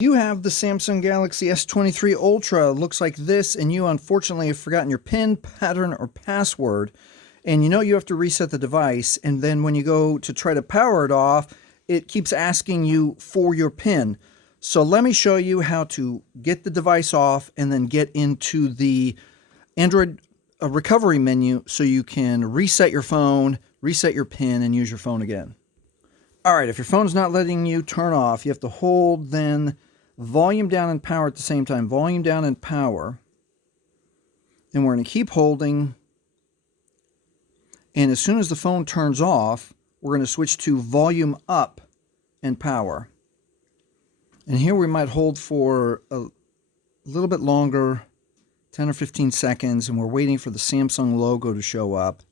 You have the Samsung Galaxy S23 Ultra. It looks like this, and you unfortunately have forgotten your PIN, pattern, or password. And you know you have to reset the device, and then when you go to try to power it off, it keeps asking you for your PIN. So let me show you how to get the device off and then get into the Android recovery menu so you can reset your phone, reset your PIN, and use your phone again. All right, if your phone's not letting you turn off, you have to hold then volume down and power at the same time. Volume down and power. And we're going to keep holding. And as soon as the phone turns off, we're going to switch to volume up and power. And here we might hold for a little bit longer, 10 or 15 seconds, and we're waiting for the Samsung logo to show up.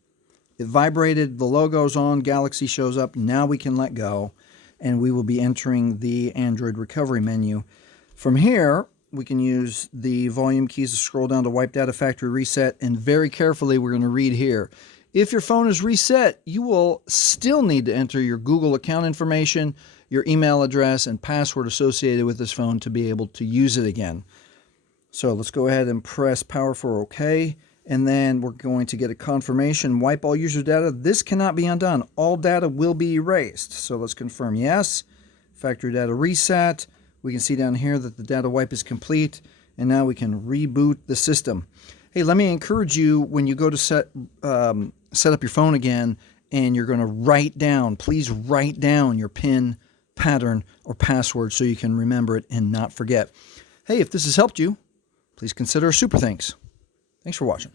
It vibrated, the logo's on, Galaxy shows up, now we can let go, and we will be entering the Android recovery menu. From here, we can use the volume keys to scroll down to wipe data factory reset, and very carefully we're going to read here. If your phone is reset, you will still need to enter your Google account information, your email address, and password associated with this phone to be able to use it again. So let's go ahead and press power for OK. And then we're going to get a confirmation, wipe all user data. This cannot be undone. All data will be erased. So let's confirm yes. Factory data reset. We can see down here that the data wipe is complete. And now we can reboot the system. Hey, let me encourage you when you go to set up your phone again and you're going to write down, please write down your PIN, pattern, or password so you can remember it and not forget. Hey, if this has helped you, please consider a super thanks. Thanks for watching.